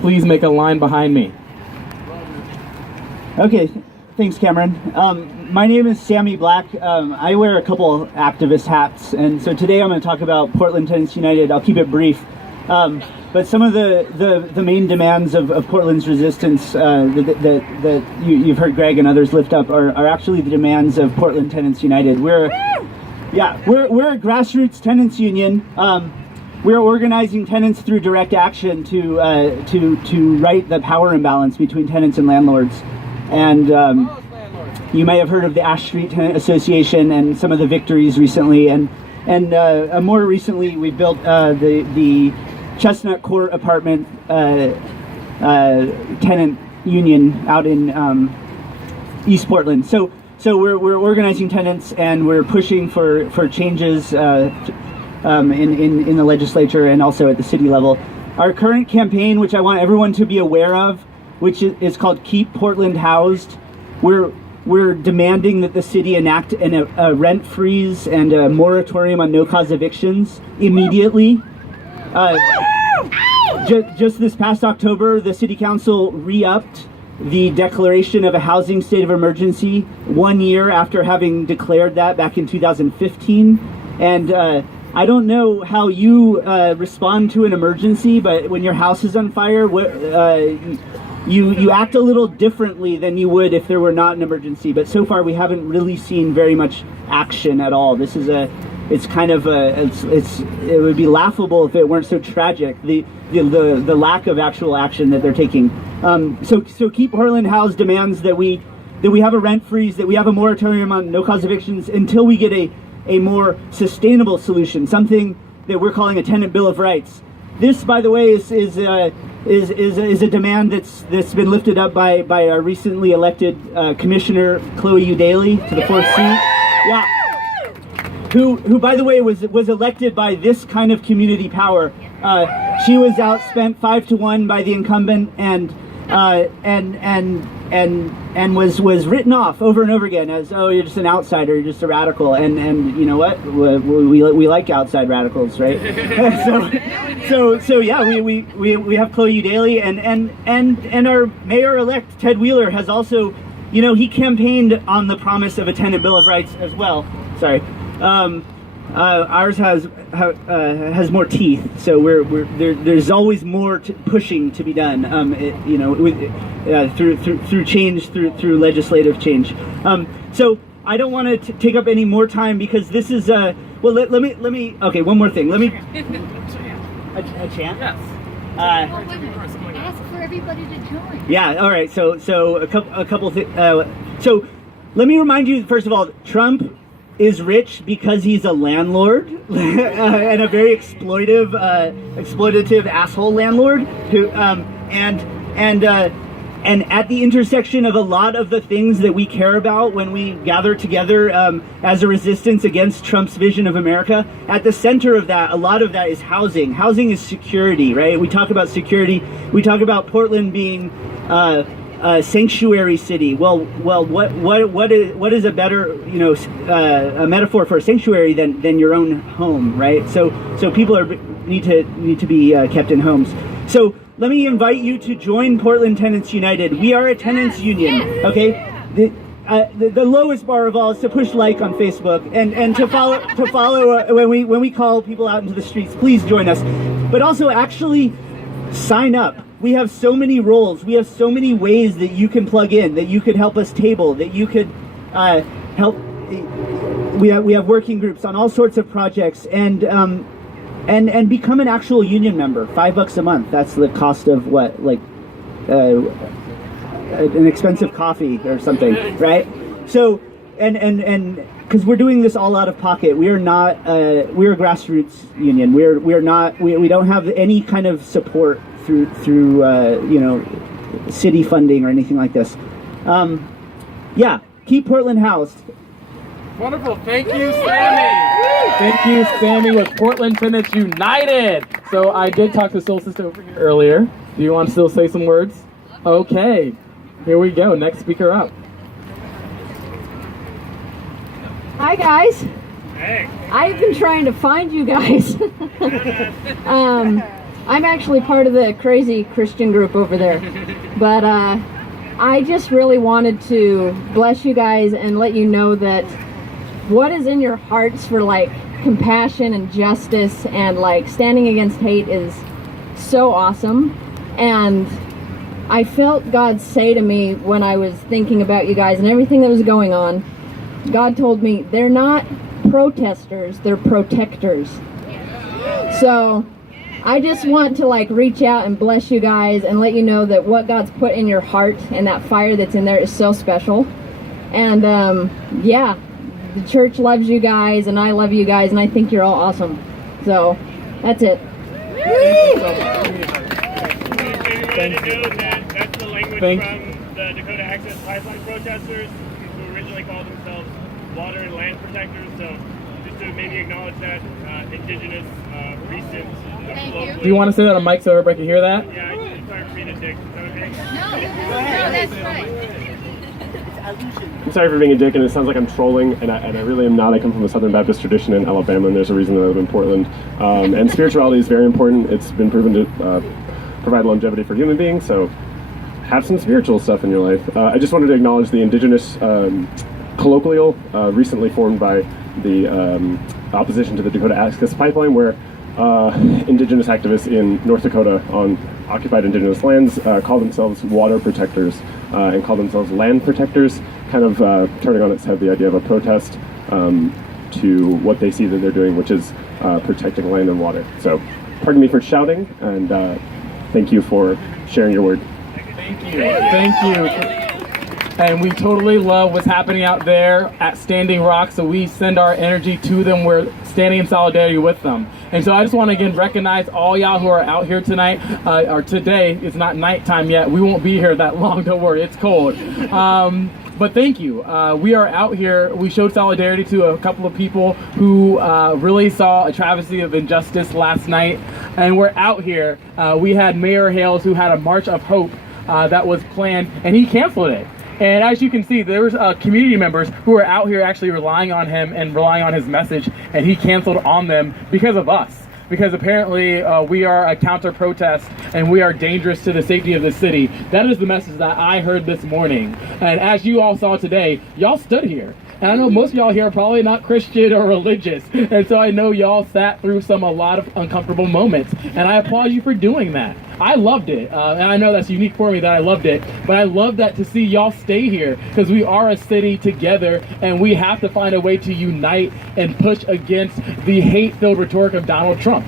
Please make a line behind me. Okay, thanks, Cameron. My name is Sammy Black. I wear a couple activist hats, and so today I'm going to talk about Portland Tenants United. I'll keep it brief. But some of the main demands of Portland's resistance that you've heard Greg and others lift up are actually the demands of Portland Tenants United. We're a grassroots tenants union. We're organizing tenants through direct action to right the power imbalance between tenants and landlords. And you may have heard of the Ash Street Tenant Association and some of the victories recently. And more recently, we built the Chestnut Court apartment tenant union out in East Portland. So we're organizing tenants, and we're pushing for changes in the legislature and also at the city level. Our current campaign, which I want everyone to be aware of, which is called Keep Portland Housed. We're demanding that the city enact a rent freeze and a moratorium on no-cause evictions immediately. Just this past October, the city council re-upped the declaration of a housing state of emergency 1 year after having declared that back in 2015. And I don't know how you respond to an emergency, but when your house is on fire, you act a little differently than you would if there were not an emergency. But so far, we haven't really seen very much action at all. This is it would be laughable if it weren't so tragic, the lack of actual action that they're taking. So Keep Portland Housed demands that we have a rent freeze, that we have a moratorium on no-cause evictions until we get a more sustainable solution, something that we're calling a tenant bill of rights. This, by the way, is a demand that's been lifted up by our recently elected Commissioner Chloe Eudaly to the 4th seat. Yeah. Who, by the way, was elected by this kind of community power. She was outspent 5-1 by the incumbent, and was written off over and over again as, oh, you're just an outsider, you're just a radical, and you know what, we like outside radicals, right? so yeah, we have Chloe Eudaly, and our mayor-elect Ted Wheeler has also, he campaigned on the promise of a tenant bill of rights as well. Sorry. Ours has more teeth, so there's always more pushing to be done. Through change, through legislative change. So I don't want to take up any more time because this is let me. Okay, one more thing. Let me. A chant. Yes. Ask for everybody to join. Yeah. All right. So a couple things. So let me remind you first of all, Trump is rich because he's a landlord and a very exploitative asshole landlord who and at the intersection of a lot of the things that we care about when we gather together as a resistance against Trump's vision of America, at the center of that, a lot of that is housing. Housing is security, right? We talk about security. We talk about Portland being a sanctuary city. Well, what is a better, a metaphor for a sanctuary than your own home, right? So people need to be kept in homes. So let me invite you to join Portland Tenants United. We are a tenants union, okay? The lowest bar of all is to push like on Facebook and to follow when we call people out into the streets. Please join us, but also actually sign up. We have so many roles. We have so many ways that you can plug in, that you could help us table, that you could help. We have working groups on all sorts of projects, and become an actual union member. $5 a month. That's the cost of what, like an expensive coffee or something, right? So and because we're doing this all out of pocket. We are not. We're a grassroots union. We're not. We don't have any kind of support through city funding or anything like this. Keep Portland housed. Wonderful. Thank you, Sammy. Thank you, Sammy, with Portland Tenants United. So I did talk to Solstice over here earlier. Do you want to still say some words? Okay. Here we go. Next speaker up. Hi, guys. Hey. I've been trying to find you guys. I'm actually part of the crazy Christian group over there. But I just really wanted to bless you guys and let you know that what is in your hearts for like compassion and justice and like standing against hate is so awesome. And I felt God say to me when I was thinking about you guys and everything that was going on, God told me they're not protesters, they're protectors. So I just want to like reach out and bless you guys and let you know that what God's put in your heart and that fire that's in there is so special. And yeah, the church loves you guys and I love you guys and I think you're all awesome. So that's it. That's the language from the Dakota Access Pipeline protesters who originally called themselves water and land protectors. So just to maybe acknowledge that indigenous recent. Do you want to say that on mic so everybody can hear that? Yeah, I'm sorry for being a dick. Is that okay? No, that's fine. I'm sorry for being a dick, and it sounds like I'm trolling, and I really am not. I come from a Southern Baptist tradition in Alabama, and there's a reason that I live in Portland. And spirituality is very important. It's been proven to provide longevity for human beings, so have some spiritual stuff in your life. I just wanted to acknowledge the indigenous colloquial recently formed by the opposition to the Dakota Access Pipeline, where indigenous activists in North Dakota on occupied indigenous lands call themselves water protectors and call themselves land protectors, kind of turning on its head the idea of a protest to what they see that they're doing, which is protecting land and water. So pardon me for shouting, and thank you for sharing your word. Thank you. Thank you. And we totally love what's happening out there at Standing Rock, so we send our energy to them. We're standing in solidarity with them. And so I just want to again recognize all y'all who are out here tonight, or today. It's not nighttime yet. We won't be here that long, don't worry, it's cold. But thank you. We are out here. We showed solidarity to a couple of people who really saw a travesty of injustice last night. And we're out here. We had Mayor Hales who had a March of Hope that was planned, and he canceled it. And as you can see, there was community members who are out here actually relying on him and relying on his message, and he canceled on them because of us. Because apparently we are a counter-protest and we are dangerous to the safety of the city. That is the message that I heard this morning. And as you all saw today, y'all stood here. And I know most of y'all here are probably not Christian or religious. And so I know y'all sat through a lot of uncomfortable moments. And I applaud you for doing that. I loved it. And I know that's unique for me that I loved it. But I love that to see y'all stay here because we are a city together and we have to find a way to unite and push against the hate-filled rhetoric of Donald Trump.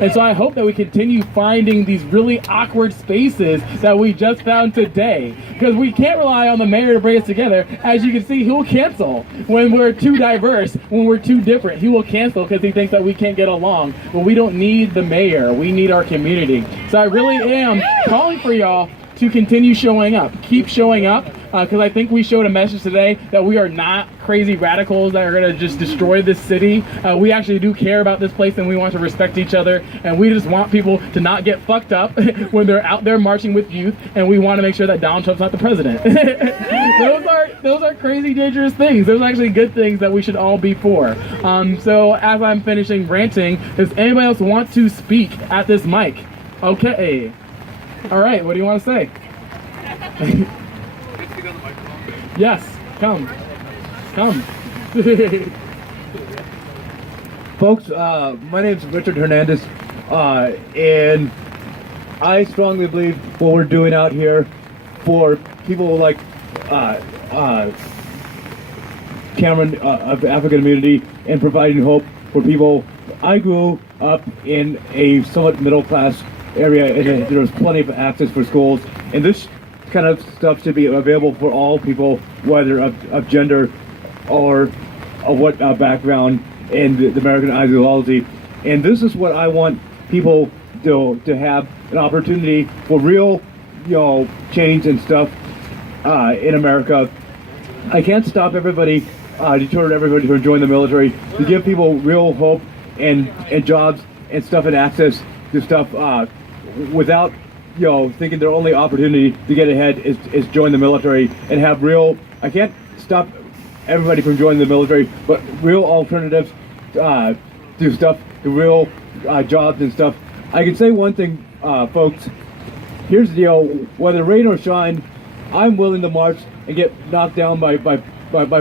And so I hope that we continue finding these really awkward spaces that we just found today. Because we can't rely on the mayor to bring us together. As you can see, he will cancel when we're too diverse, when we're too different. He will cancel because he thinks that we can't get along. But we don't need the mayor. We need our community. So I really am calling for y'all to continue showing up. Keep showing up. Because I think we showed a message today that we are not crazy radicals that are going to just destroy this city. We actually do care about this place and we want to respect each other. And we just want people to not get fucked up when they're out there marching with youth. And we want to make sure that Donald Trump's not the president. those are crazy, dangerous things. Those are actually good things that we should all be for. So as I'm finishing ranting, does anybody else want to speak at this mic? Okay. All right. What do you want to say? Yes, come. Folks, my name is Richard Hernandez, and I strongly believe what we're doing out here for people like Cameron of the African community and providing hope for people. I grew up in a somewhat middle-class area, and there was plenty of access for schools, and this kind of stuff should be available for all people, whether of gender or of what background in the American ideology. And this is what I want people to have an opportunity for real, change and stuff in America. I can't stop everybody, deter everybody from joining the military, to give people real hope and jobs and stuff and access to stuff without thinking their only opportunity to get ahead is join the military and have real. I can't stop everybody from joining the military, but real alternatives to stuff, to real jobs and stuff I can say one thing, folks. Here's the deal: whether rain or shine, I'm willing to march and get knocked down by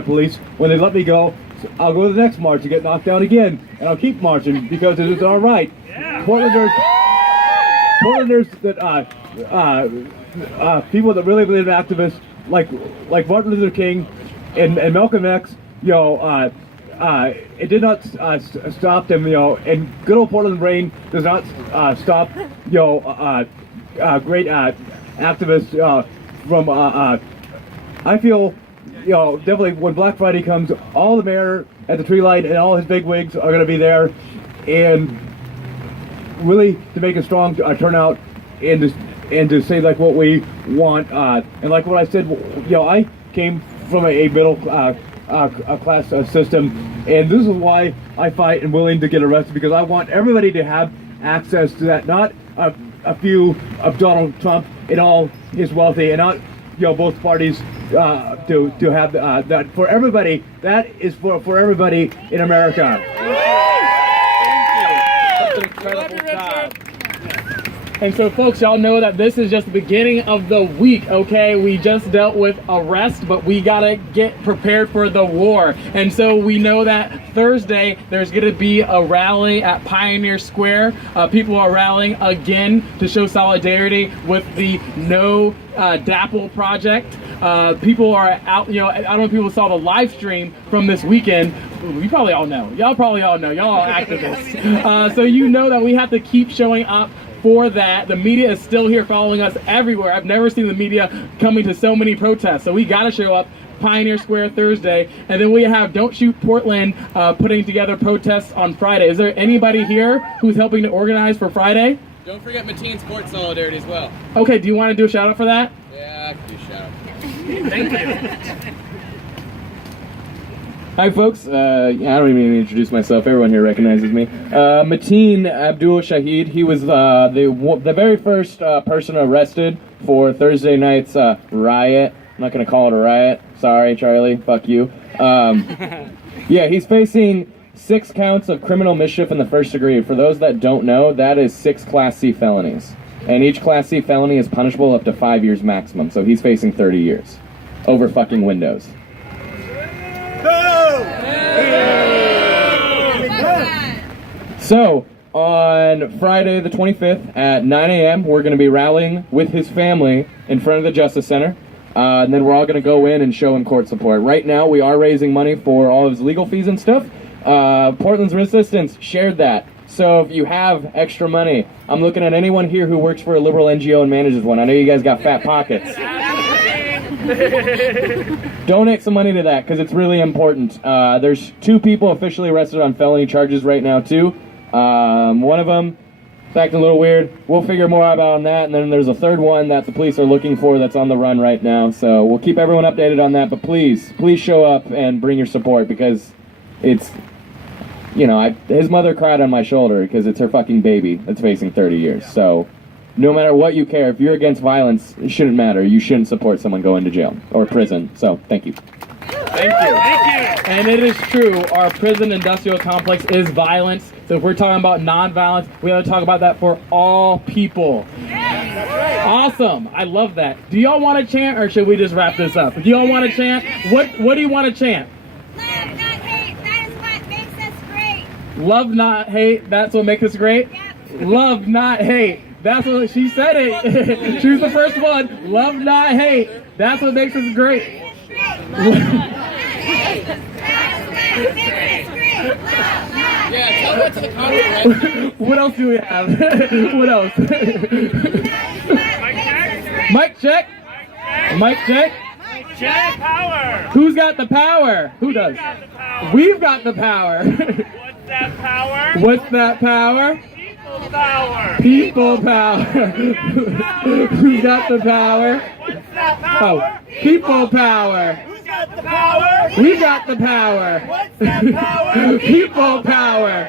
police. When they let me go, I'll go to the next march and get knocked down again, and I'll keep marching because it is all right. Portlanders that people that really believe in activists like Martin Luther King and Malcolm X, it did not stop them, and good old Portland rain does not stop, great activists from. I feel, definitely when Black Friday comes, all the mayor at the tree light and all his big wigs are going to be there, and really to make a strong turnout and to say like what we want, and like what I said, I came from a middle class system, and this is why I fight and willing to get arrested, because I want everybody to have access to that, not a few of Donald Trump and all his wealthy, and not both parties to have that for everybody. That is for everybody in America. That's an incredible job. And so, folks, y'all know that this is just the beginning of the week, okay? We just dealt with arrest, but we gotta get prepared for the war. And so we know that Thursday, there's gonna be a rally at Pioneer Square. People are rallying again to show solidarity with the No DAPL project. People are out, I don't know if people saw the live stream from this weekend. You probably all know. Y'all probably all know. Y'all are activists. So you know that we have to keep showing up for that. The media is still here following us everywhere. I've never seen the media coming to so many protests. So we got to show up Pioneer Square Thursday. And then we have Don't Shoot Portland putting together protests on Friday. Is there anybody here who's helping to organize for Friday? Don't forget Mateen Sports Solidarity as well. Okay, do you want to do a shout out for that? Yeah, I can do a shout out. Thank you. Hi folks, I don't even need to introduce myself, everyone here recognizes me. Mateen Abdul Shahid, he was the very first person arrested for Thursday night's riot. I'm not going to call it a riot, sorry Charlie, fuck you. Yeah, he's facing 6 counts of criminal mischief in the first degree. For those that don't know, that is 6 Class C felonies. And each Class C felony is punishable up to 5 years maximum, so he's facing 30 years. Over fucking windows. So, on Friday the 25th at 9 a.m., we're going to be rallying with his family in front of the Justice Center. And then we're all going to go in and show him court support. Right now, we are raising money for all of his legal fees and stuff. Portland's Resistance shared that. So if you have extra money, I'm looking at anyone here who works for a liberal NGO and manages one. I know you guys got fat pockets. Donate some money to that, because it's really important. There's 2 people officially arrested on felony charges right now, too. One of them is acting a little weird. We'll figure more out on that. And then there's a 3rd one that the police are looking for that's on the run right now. So we'll keep everyone updated on that. But please show up and bring your support, because it's, his mother cried on my shoulder because it's her fucking baby that's facing 30 years. So no matter what you care, if you're against violence, it shouldn't matter. You shouldn't support someone going to jail or prison. So thank you. Thank you. And it is true, our prison industrial complex is violence. So if we're talking about non-violence, we have to talk about that for all people. Awesome. I love that. Do y'all want to chant, or should we just wrap this up? Do y'all want to chant? What do you want to chant? Love, not hate. That is what makes us great. Love, not hate. That's what makes us great? Yep. Love, not hate. That's what she said it. She was the first one. Love, not hate. That's what makes us great. Yeah, tell that to the Congress. What else do we have? What else? Mic check. Mic check. Jack Power. Who's got the power? Who does? Got the power. We've got the power. What's that power? What's that power? People power. People power. Who's got the power? What's that power? Oh, people power. Who's got the power? We got the power. What's that power? People power.